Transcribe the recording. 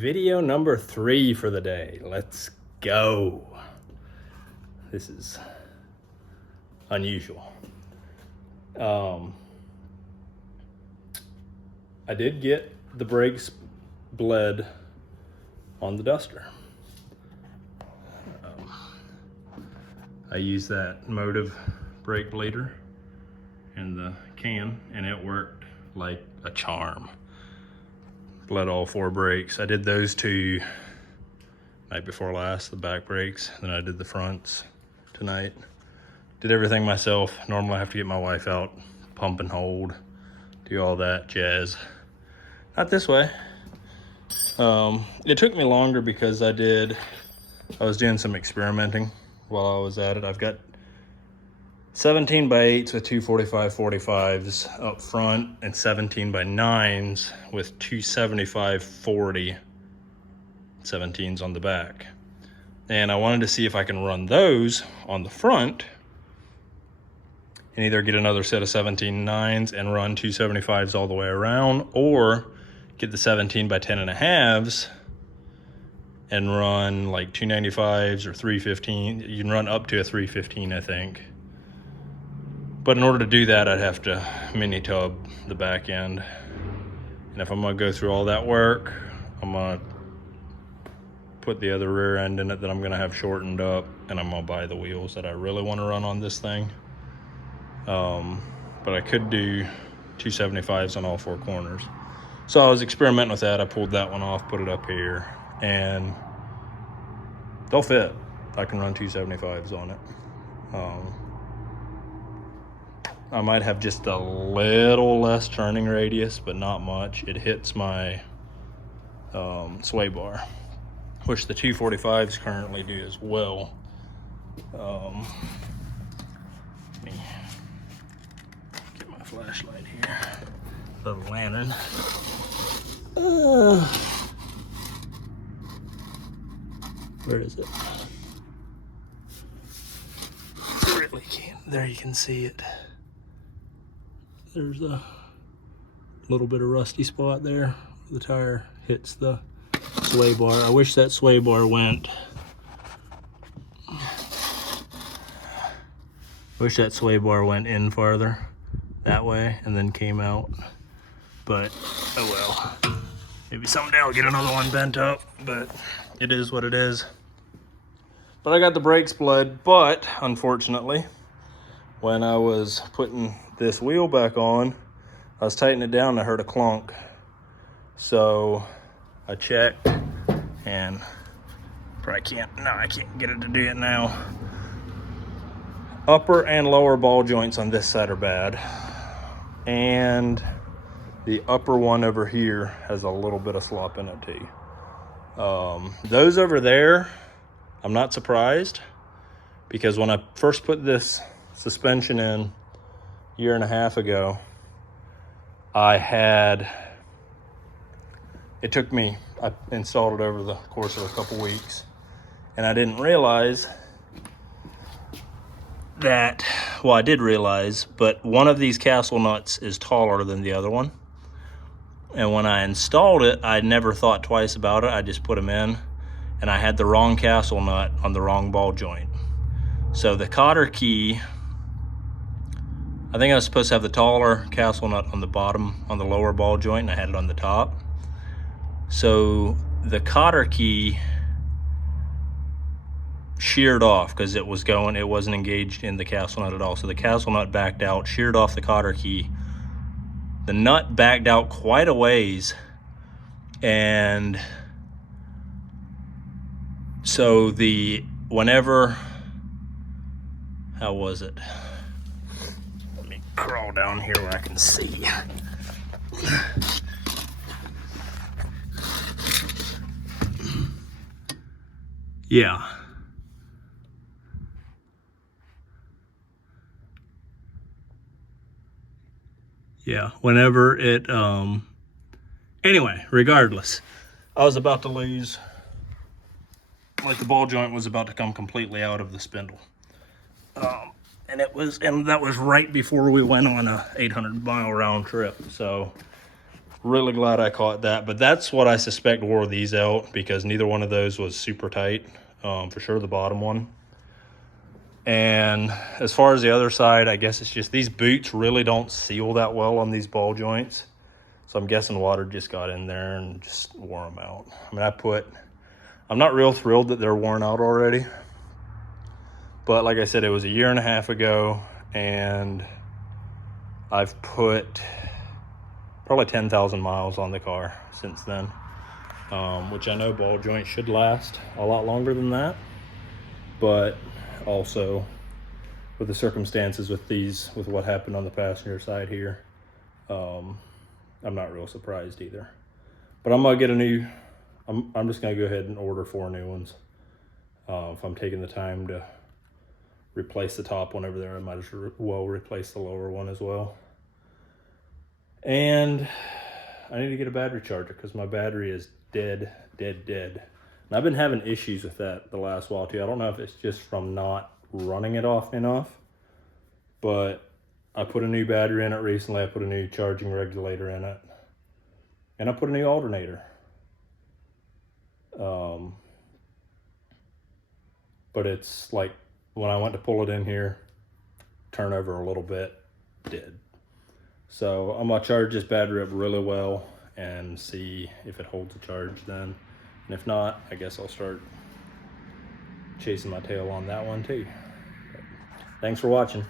Video number 3 for the day. Let's go. This is unusual. I did get the brakes bled on the Duster. I used that Motive brake bleeder in the can and it worked like a charm. Bled all 4 brakes. I did those 2 night before last, the back brakes, then I did the fronts tonight. Did everything myself. Normally I have to get my wife out, pump and hold, do all that jazz. Not this way. It took me longer because I was doing some experimenting while I was at it. I've got 17 by 8s with 245 45s up front and 17 by 9s with 275 40 17s on the back. And I wanted to see if I can run those on the front and either get another set of 17 9s and run 275s all the way around, or get the 17 by 10 and a halves and run like 295s or 315. You can run up to a 315, I think. But in order to do that, I'd have to mini tub the back end. And if I'm gonna go through all that work, I'm gonna put the other rear end in it that I'm gonna have shortened up, and I'm gonna buy the wheels that I really wanna run on this thing. But I could do 275s on all 4 corners. So I was experimenting with that. I pulled that one off, put it up here, and they'll fit. I can run 275s on it. I might have just a little less turning radius, but not much. It hits my sway bar, which the 245s currently do as well. Let me get my flashlight here, the lantern. Where is it? Really can't. There, you can see it. There's a little bit of rusty spot there. The tire hits the sway bar. I wish that sway bar went. In farther that way and then came out. But oh well. Maybe someday I'll get another one bent up, but it is what it is. But I got the brakes bled, but unfortunately, when I was putting this wheel back on, I was tightening it down and I heard a clunk. So I checked and I can't get it to do it now. Upper and lower ball joints on this side are bad. And the upper one over here has a little bit of slop in it too. Those over there, I'm not surprised, because when I first put this suspension in a year and a half ago, I installed it over the course of a couple weeks, and I didn't realize that, well, I did realize, but one of these castle nuts is taller than the other one. And when I installed it, I never thought twice about it. I just put them in, and I had the wrong castle nut on the wrong ball joint. So the cotter key, I think I was supposed to have the taller castle nut on the bottom, on the lower ball joint, and I had it on the top. So the cotter key sheared off because it wasn't engaged in the castle nut at all. So the castle nut backed out, sheared off the cotter key. The nut backed out quite a ways, and so how was it? Let me crawl down here where I can see. Yeah. Yeah, whenever it, anyway, regardless, I was about to lose, like the ball joint was about to come completely out of the spindle. And that was right before we went on a 800-mile round trip. So Really glad I caught that, but that's what I suspect wore these out, because neither one of those was super tight. For sure the bottom one. And as far as the other side, I guess it's just these boots really don't seal that well on these ball joints. So I'm guessing water just got in there and just wore them out. I mean, I'm not real thrilled that they're worn out already. But like I said, it was a year and a half ago, and I've put probably 10,000 miles on the car since then, which I know ball joints should last a lot longer than that. But also with the circumstances with what happened on the passenger side here, I'm not real surprised either. But I'm gonna get I'm just gonna go ahead and order 4 new ones. If I'm taking the time to replace the top one over there, I might as well replace the lower one as well. And I need to get a battery charger because my battery is dead. And I've been having issues with that the last while too. I don't know if it's just from not running it often enough, but I put a new battery in it recently. I put a new charging regulator in it, and I put a new alternator. But it's like when I went to pull it in here, turn over a little bit, dead. So I'm gonna charge this battery up really well and see if it holds a charge then. And if not, I guess I'll start chasing my tail on that one too. But thanks for watching.